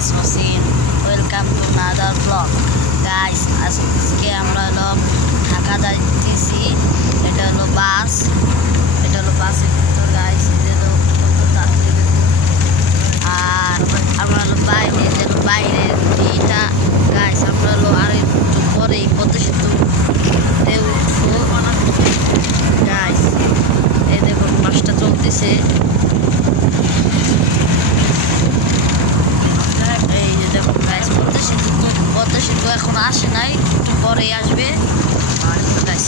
Sosin. Welcome to another vlog. Guys, আজকে আমরা হলো ঢাকা যাইতেছি। এটা হলো বাস, বাসের ভিতর গাইস, এটা হলো কত যাত্রী ভিতর। আর আমরা হলো বাইরে, এটা হলো বাইরের এটা গাইস। আমরা হলো আর একটু পরেই পদ্মা সেতুতে উঠবো গাইস। এই দেখুন বাসটা চলতেছে। এই যে দেখুন গাইস, পদ্মা সেতু এখন আসে নাই, একটু পরে আসবে। গাইস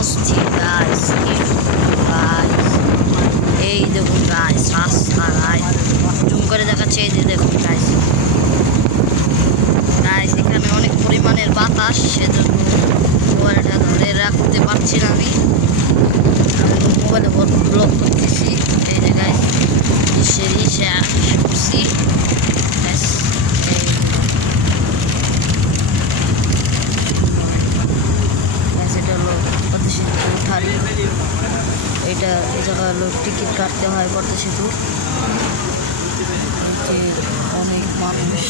অস্থির গাইস, এই দেখুন গাইস রাস্তা গাইস, জুম করে দেখাচ্ছে। এই যে দেখুন গাইস, এখানে অনেক পরিমাণের বাতাস, সেজন্য মোবাইলটা ধরে রাখতে পারছি না আমি, মোবাইলে ব্লগ করতেছি। এই যে গাইস ইসে করছি। এটা হলো পদ্মা সেতু ওঠার, এটা এই জায়গায় হলো টিকিট কাটতে হয় পদ্মা সেতু। অনেক মানুষ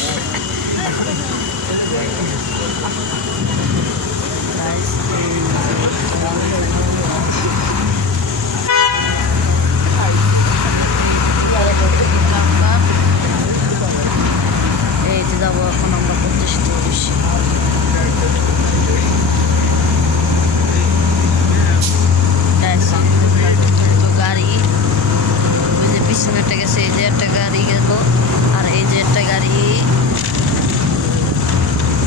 এই যে যাবো এখন আমরা পদ্মা সেতু অবশ্যই। গাড়ি ওই যে পিছনে একটা গেছে, এই যে একটা গাড়ি গেল, আর এই যে একটা গাড়ি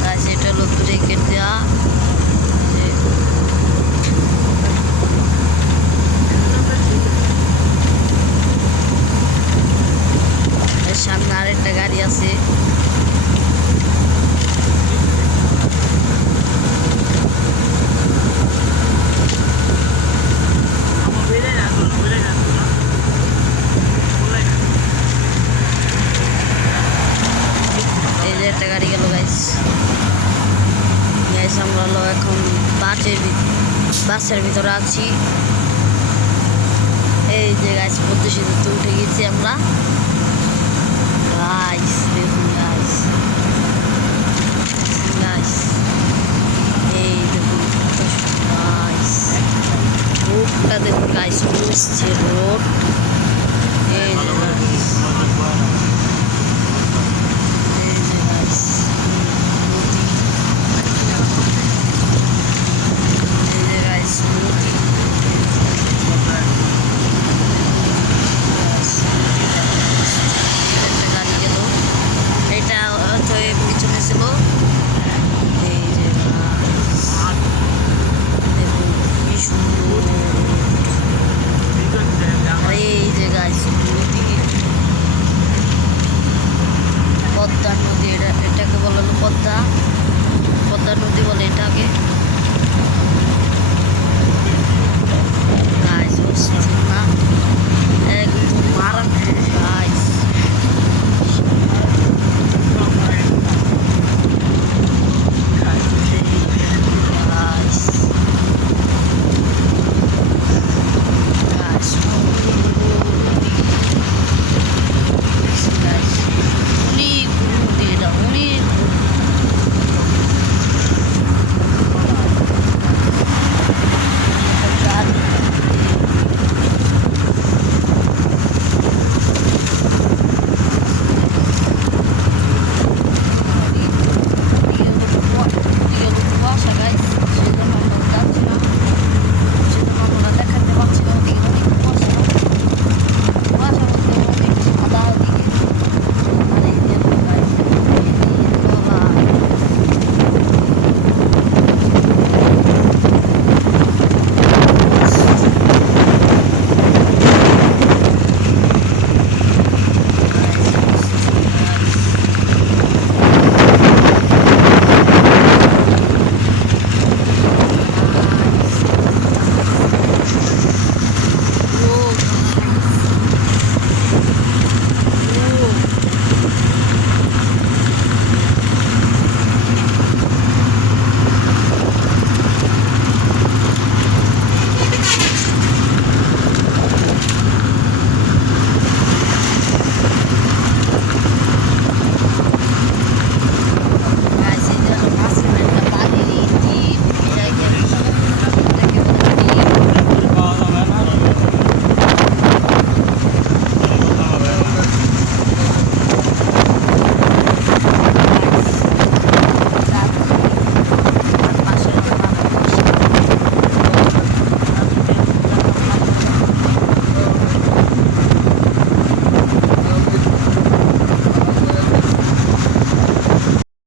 গাইস, এটা হলো ব্রেকের দেওয়া। এর সামনে আরেকটা গাড়ি আছে। একটা গাড়ি গেল গাইস। আমরা হলো এখন বাসের ভিতরে আছি। এই যে গাইস পদ্মা সেতুতে উঠে গেছি আমরা।